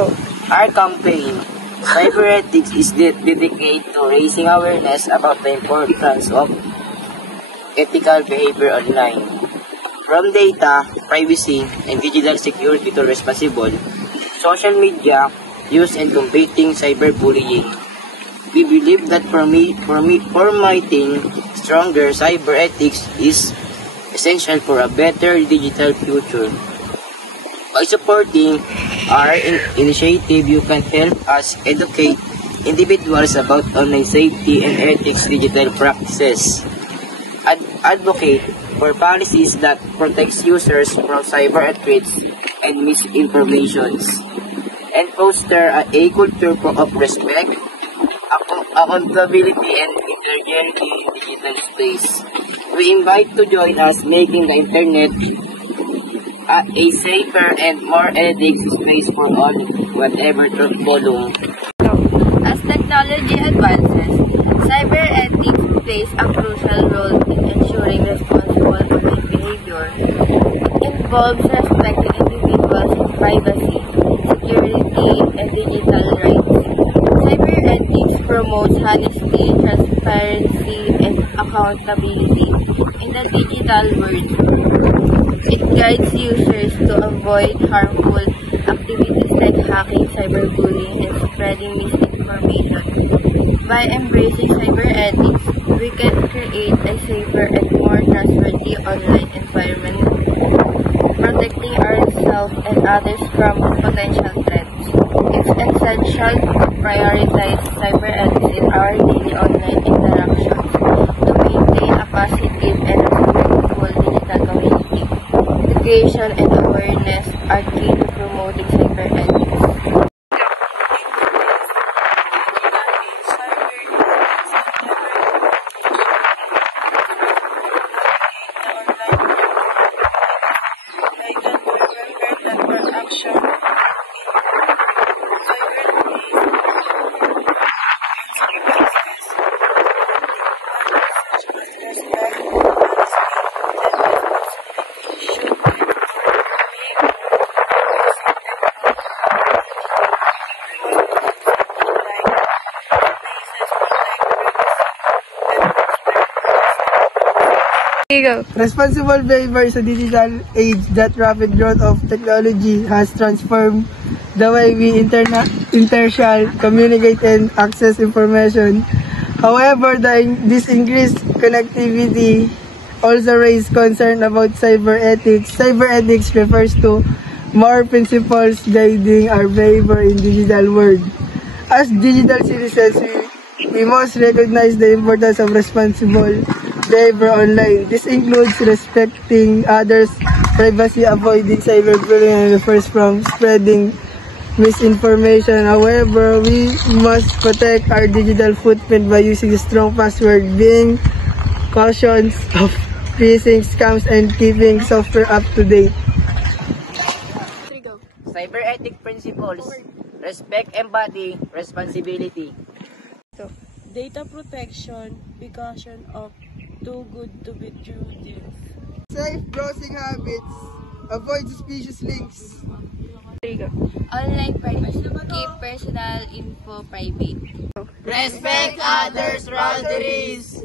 Our campaign, Cyber Ethics, is dedicated to raising awareness about the importance of ethical behavior online. From data, privacy, and digital security to responsible social media use and combating cyberbullying. We believe that promoting stronger cyber ethics is essential for a better digital future. By supporting our initiative, you can help us educate individuals about online safety and ethics digital practices. Advocate for policies that protect users from cyber threats and misinformations, and foster a culture of respect, accountability, and integrity in digital space. We invite to join us making the internet a safer and more ethics space for all, whatever follow. As technology advances, cyber ethics plays a crucial role in ensuring responsible online behavior. It involves respecting individuals' privacy, security, and digital rights. Cyber ethics promotes honesty, transparency, and accountability in the digital world. It guides users to avoid harmful activities like hacking, cyberbullying, and spreading misinformation. By embracing cyber ethics, we can create a safer and more trustworthy online environment, protecting ourselves and others from potential threats. It's essential to prioritize cyber ethics in our daily online interactions to maintain a positive and respectful digital community. Education and awareness are key to promoting cyber ethics. Responsible behavior is a digital age that rapid growth of technology has transformed the way we intershare, communicate, and access information. However, this increased connectivity also raises concern about cyber ethics. Cyber ethics refers to more principles guiding our behavior in digital world. As digital citizens, we must recognize the importance of responsible behavior online. This includes respecting others' privacy, avoiding cyberbullying, and refers from spreading misinformation. However, we must protect our digital footprint by using a strong password, being cautious of phishing scams, and keeping software up to date. Cyber ethic principles: respect, empathy, responsibility. Data protection, precaution of too good to be true deals. Safe browsing habits, avoid suspicious links. Online privacy, keep personal info private. Respect others' boundaries.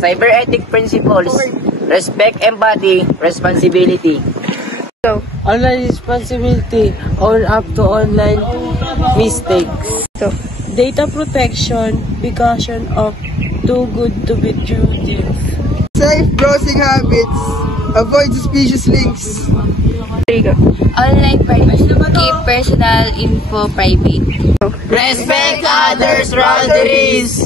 Cyber ethic principles: respect, empathy, responsibility. Online responsibility, own up to online mistakes. Data protection, precaution of too good to be true deals. Safe browsing habits, avoid suspicious links. Online privacy, keep personal info private. Respect others' boundaries.